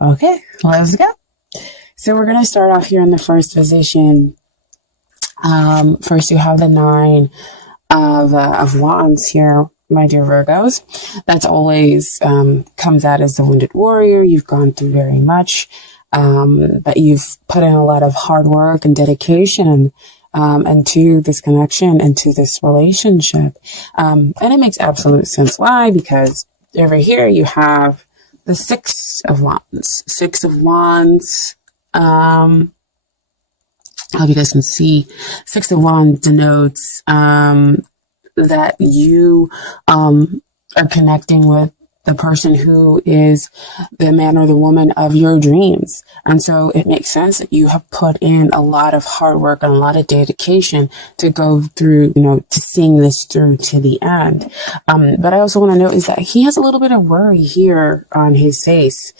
Okay, let's go. So we're going to start off here in the first position. First, you have the Nine of Wands here, my dear Virgos. That's always comes out as the wounded warrior. You've gone through very much, but you've put in a lot of hard work and dedication into this connection, into this relationship. And it makes absolute sense. Why? Because over here you have the Six of Wands. Six of Wands. I hope you guys can see. Six of Wands denotes that you are connecting with the person who is the man or the woman of your dreams. And so it makes sense that you have put in a lot of hard work and a lot of dedication to go through, to seeing this through to the end. But I also want to note is that he has a little bit of worry here on his face,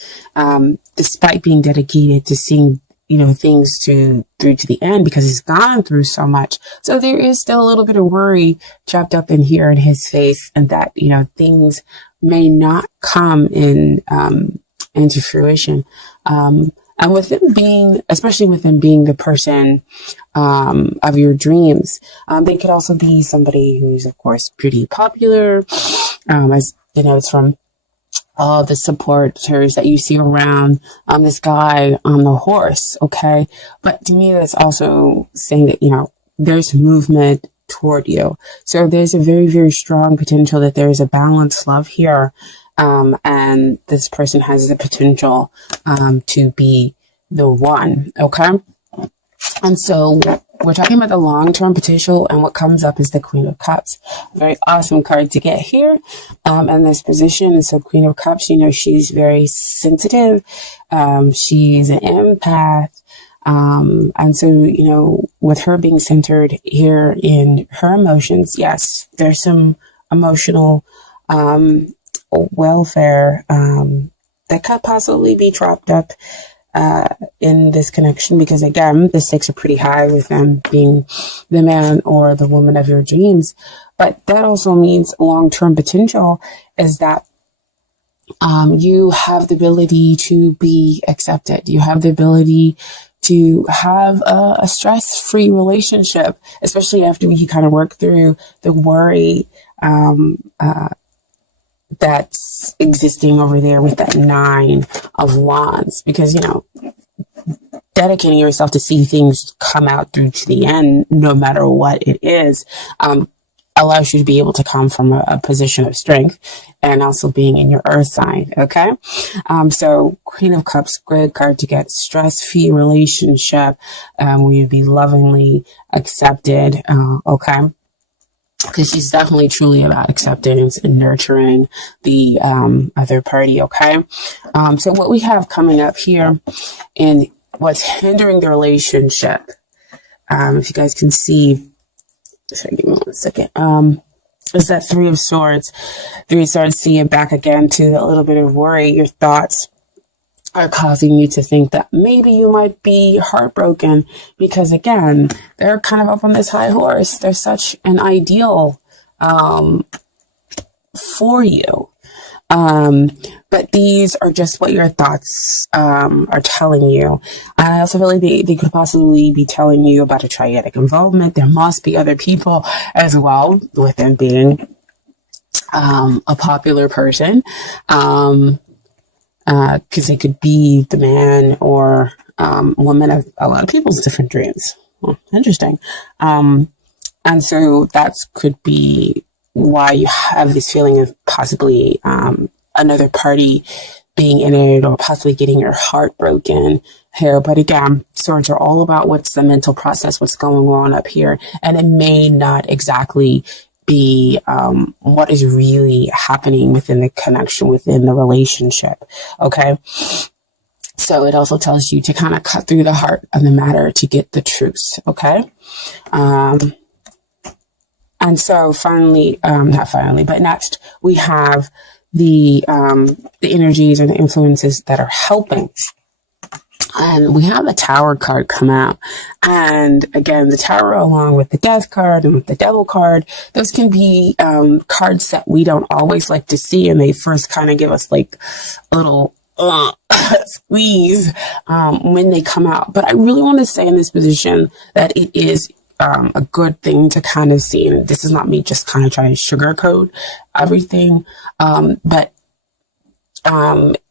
despite being dedicated to seeing things through to the end, because he's gone through so much. So there is still a little bit of worry chopped up in here in his face, and that, things may not come into fruition. And with him being, especially with him being the person, of your dreams, they could also be somebody who's, of course, pretty popular, as it's from all the supporters that you see around this guy on the horse, okay? But to me, that's also saying that, there's movement toward you. So there's a very, very strong potential that there is a balanced love here. And this person has the potential to be the one, okay? And so we're talking about the long-term potential, and what comes up is the Queen of Cups. A very awesome card to get here in this position. And so Queen of Cups, she's very sensitive. She's an empath. And so, with her being centered here in her emotions, yes, there's some emotional welfare that could possibly be dropped up in this connection, because again, the stakes are pretty high with them being the man or the woman of your dreams. But that also means long-term potential is that you have the ability to be accepted. You have the ability to have a stress-free relationship, especially after you kind of work through the worry that's existing over there with that Nine of Wands. Because, dedicating yourself to see things come out through to the end, no matter what it is, allows you to be able to come from a position of strength, and also being in your earth sign. Okay. So Queen of Cups, great card to get. Stress-free relationship. Will you be lovingly accepted? Okay. Because she's definitely truly about acceptance and nurturing the other party. Okay. So what we have coming up here and what's hindering the relationship, if you guys can see, sorry, give me 1 second. Is that Three of Swords. Three of Swords, see it back again to a little bit of worry. Your thoughts are causing you to think that maybe you might be heartbroken, because again, they're kind of up on this high horse. They're such an ideal for you. But these are just what your thoughts are telling you. I also feel like they could possibly be telling you about a triadic involvement. There must be other people as well, with them being a popular person, because they could be the man or woman of a lot of people's different dreams. Well, interesting. And so that could be why you have this feeling of possibly another party being in it, or possibly getting your heart broken here. But again, swords are all about what's the mental process, what's going on up here. And it may not exactly be what is really happening within the connection, within the relationship. Okay. So it also tells you to kind of cut through the heart of the matter to get the truth. Okay. And so finally, not finally, but next we have the energies or the influences that are helping And we have the Tower card come out. And again, the Tower, along with the Death card and with the Devil card, those can be cards that we don't always like to see. And they first kind of give us like a little squeeze when they come out. But I really want to say in this position that it is a good thing to kind of see. And this is not me just kind of trying to sugarcoat everything. But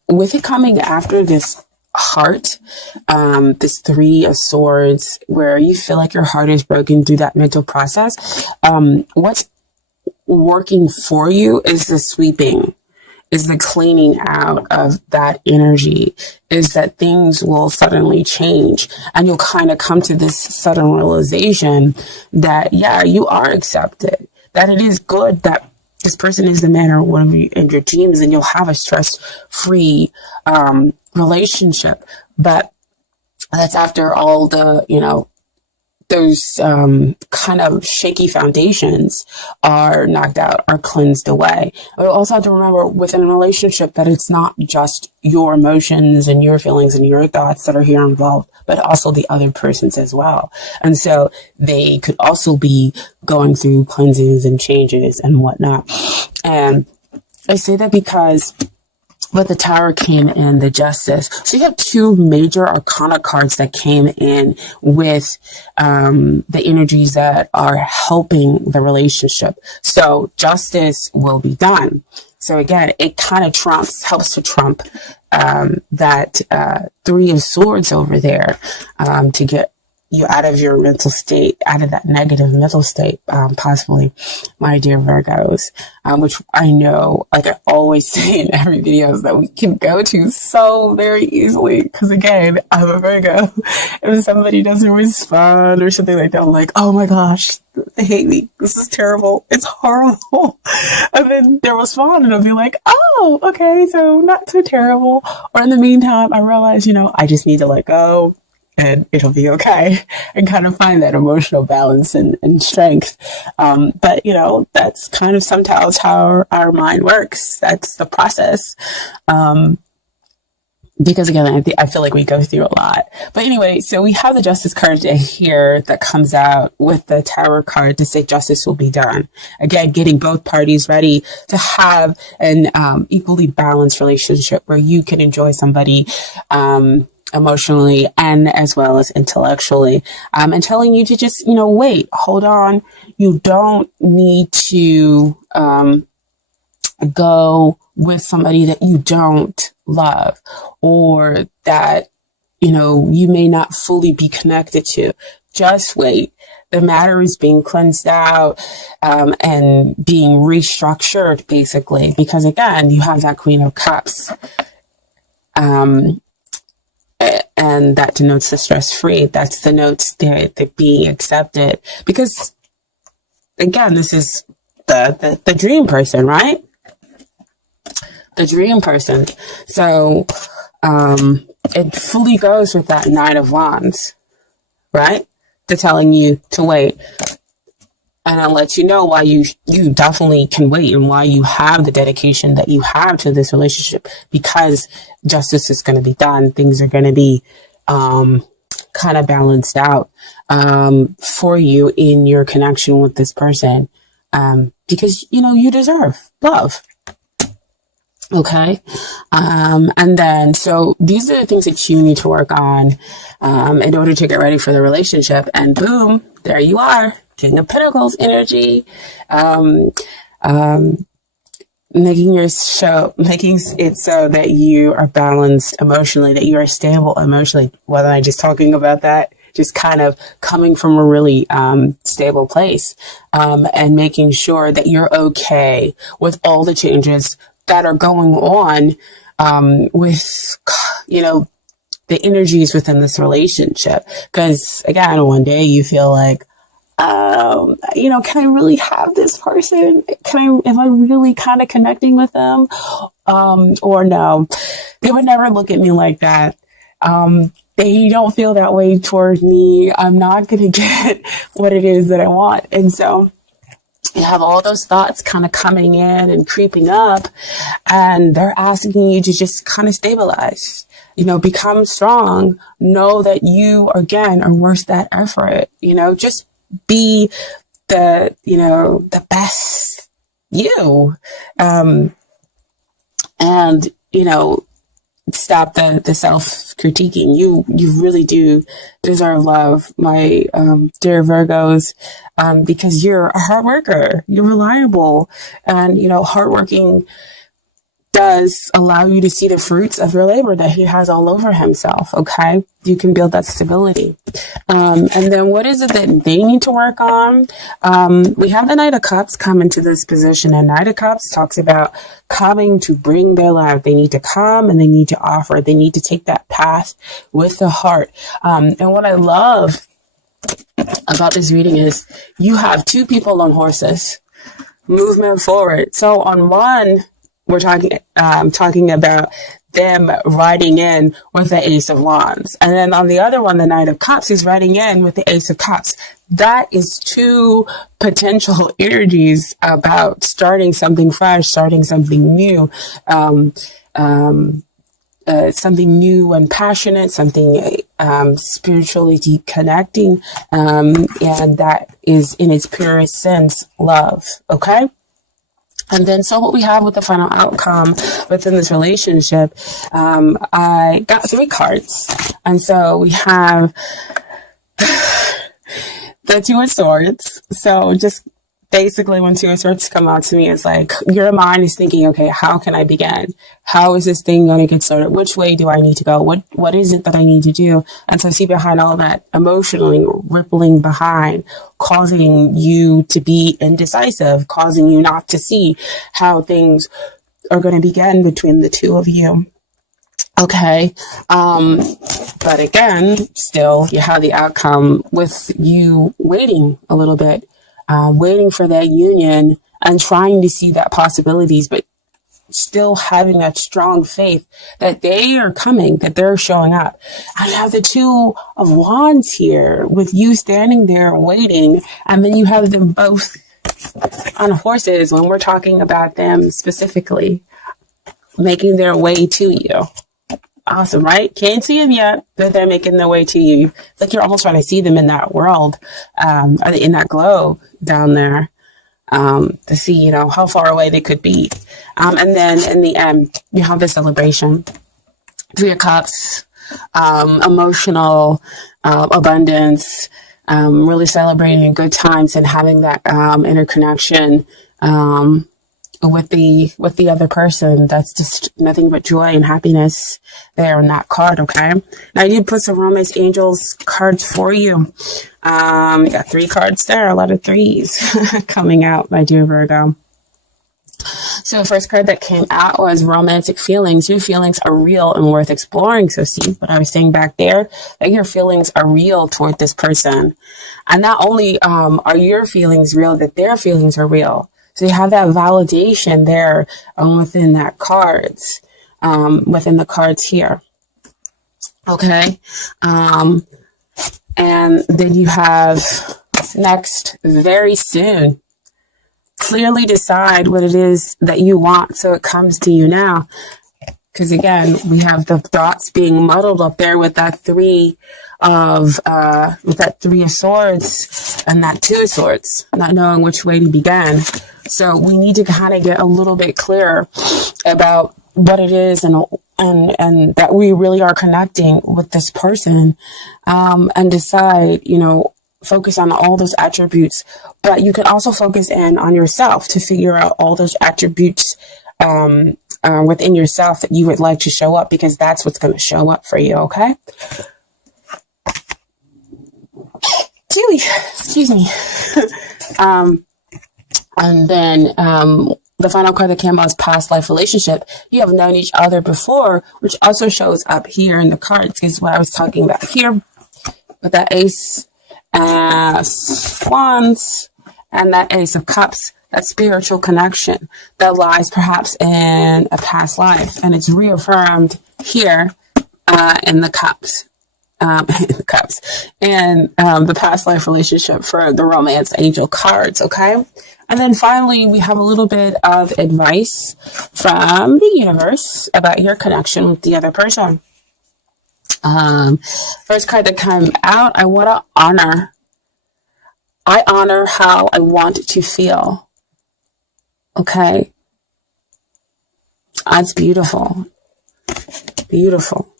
with it coming after this heart, this Three of Swords, where you feel like your heart is broken through that mental process, what's working for you is the sweeping, is the cleaning out of that energy, is that things will suddenly change, and you'll kind of come to this sudden realization that, yeah, you are accepted, that it is good that this person is the man or woman in your dreams, and you'll have a stress-free relationship. But that's after all the, those kind of shaky foundations are knocked out, are cleansed away. We also have to remember within a relationship that it's not just your emotions and your feelings and your thoughts that are here involved, but also the other person's as well. And so they could also be going through cleansings and changes and whatnot. And I say that because but the Tower came in, the Justice. So you have two major arcana cards that came in with the energies that are helping the relationship. So justice will be done. So again, it kind of helps to trump that Three of Swords over there to get you out of your mental state, out of that negative mental state, possibly, my dear Virgos, which I know, like I always say in every video, that we can go to so very easily. Because again, I'm a Virgo. If somebody doesn't respond or something like that, I'm like, oh my gosh, they hate me. This is terrible. It's horrible. And then they'll respond and I'll be like, oh, okay, so not so terrible. Or in the meantime, I realize, I just need to let go. And it'll be okay, and kind of find that emotional balance and strength. But, that's kind of sometimes how our mind works. That's the process. Because again, I feel like we go through a lot. But anyway, so we have the Justice card here that comes out with the Tower card to say justice will be done. Again, getting both parties ready to have an equally balanced relationship where you can enjoy somebody emotionally and as well as intellectually, and telling you to just, wait, hold on. You don't need to go with somebody that you don't love or that, you may not fully be connected to. Just wait. The matter is being cleansed out and being restructured, basically, because again, you have that Queen of Cups. And that denotes the stress-free. That's the notes that being accepted. Because, again, this is the dream person, right? The dream person. So, it fully goes with that Nine of Wands, right? To telling you to wait. And I'll let you know why you definitely can wait and why you have the dedication that you have to this relationship, because justice is going to be done. Things are going to be kind of balanced out for you in your connection with this person, because, you deserve love. Okay. And then, so these are the things that you need to work on in order to get ready for the relationship. And boom, there you are. King of Pentacles energy, making it so that you are balanced emotionally, that you are stable emotionally. Whether I'm just talking about that, just kind of coming from a really stable place, and making sure that you're okay with all the changes that are going on with, the energies within this relationship. Because again, one day you feel like, can I really have this person? Am I really kind of connecting with them? Or no, they would never look at me like that. They don't feel that way towards me. I'm not going to get what it is that I want. And so you have all those thoughts kind of coming in and creeping up, and they're asking you to just kind of stabilize. become strong. Know that you, again, are worth that effort. Just be the best you. And, stop the self-critiquing. You really do deserve love, my dear Virgos, because you're a hard worker. You're reliable, and hardworking does allow you to see the fruits of your labor that he has all over himself. Okay, you can build that stability. And then what is it that they need to work on? We have the Knight of Cups come into this position, and Knight of Cups talks about coming to bring their life. They need to come and they need to offer. They need to take that path with the heart. And what I love about this reading is you have two people on horses, movement forward. So on one, we're talking about them riding in with the Ace of Wands. And then on the other one, the Knight of Cups is riding in with the Ace of Cups. That is two potential energies about starting something fresh, starting something new, something new and passionate, something spiritually deep connecting, and that is in its purest sense, love. Okay? And then, so what we have with the final outcome within this relationship, I got 3 cards. And so we have the Two of Swords. So just basically when Two of Swords come out to me, it's like your mind is thinking, okay, how can I begin? How is this thing going to get started? Which way do I need to go? What is it that I need to do? And so see behind all that emotionally rippling behind, causing you to be indecisive, causing you not to see how things are going to begin between the two of you. Okay. But again, still you have the outcome with you waiting a little bit. Waiting for that union and trying to see that possibilities, but still having that strong faith that they are coming, that they're showing up. I have the Two of Wands here with you standing there waiting, and then you have them both on horses when we're talking about them specifically making their way to you. Awesome, right? Can't see them yet, but they're making their way to you. It's like you're almost trying to see them in that world, in that glow down there, to see, how far away they could be. And then in the end, you have the celebration. 3 of Cups, emotional abundance, really celebrating good times and having that interconnection with the other person. That's just nothing but joy and happiness there on that card. Okay, now I did put some Romance Angels cards for you. You got 3 cards there, a lot of 3s coming out, my dear Virgo. So the first card that came out was romantic feelings. Your feelings are real and worth exploring. So see what I was saying back there, that your feelings are real toward this person. And not only are your feelings real, that their feelings are real. So you have that validation there within that cards, within the cards here. Okay. And then you have next, very soon. Clearly decide what it is that you want so it comes to you now. Because again, we have the thoughts being muddled up there with that 3 of Swords and that 2 of Swords, not knowing which way to begin. So we need to kind of get a little bit clearer about what it is and that we really are connecting with this person, and decide, focus on all those attributes, but you can also focus in on yourself to figure out all those attributes, within yourself that you would like to show up, because that's what's going to show up for you. Okay. Excuse me. And then, the final card that came out is past life relationship. You have known each other before, which also shows up here in the cards, is what I was talking about here with that Ace of Wands and that Ace of Cups. That spiritual connection that lies perhaps in a past life, and it's reaffirmed here in the cups. And the past life relationship for the Romance Angel cards. Okay. And then finally, we have a little bit of advice from the universe about your connection with the other person. First card that came out, I want to honor. I honor how I want to feel. Okay. That's beautiful. Beautiful.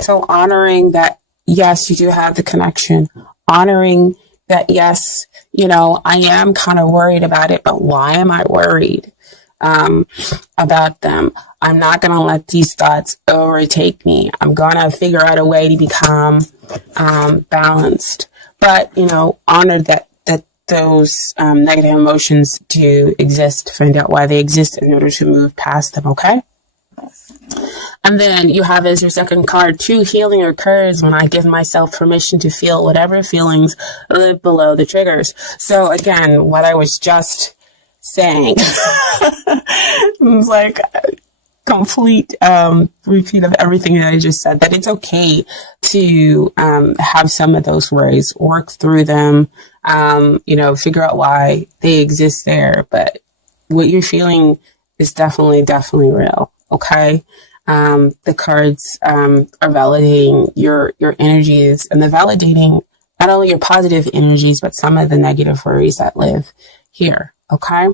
So honoring that, yes, you do have the connection. Honoring that, yes, I am kind of worried about it, but why am I worried about them? I'm not going to let these thoughts overtake me. I'm going to figure out a way to become balanced. But, honor that those negative emotions do exist. Find out why they exist in order to move past them, okay? And then you have as your second card, true healing occurs when I give myself permission to feel whatever feelings live below the triggers. So again, what I was just saying, it was like a complete repeat of everything that I just said, that it's okay to have some of those worries, work through them, figure out why they exist there. But what you're feeling is definitely real. Okay. The cards are validating your energies, and they're validating not only your positive energies, but some of the negative worries that live here. Okay.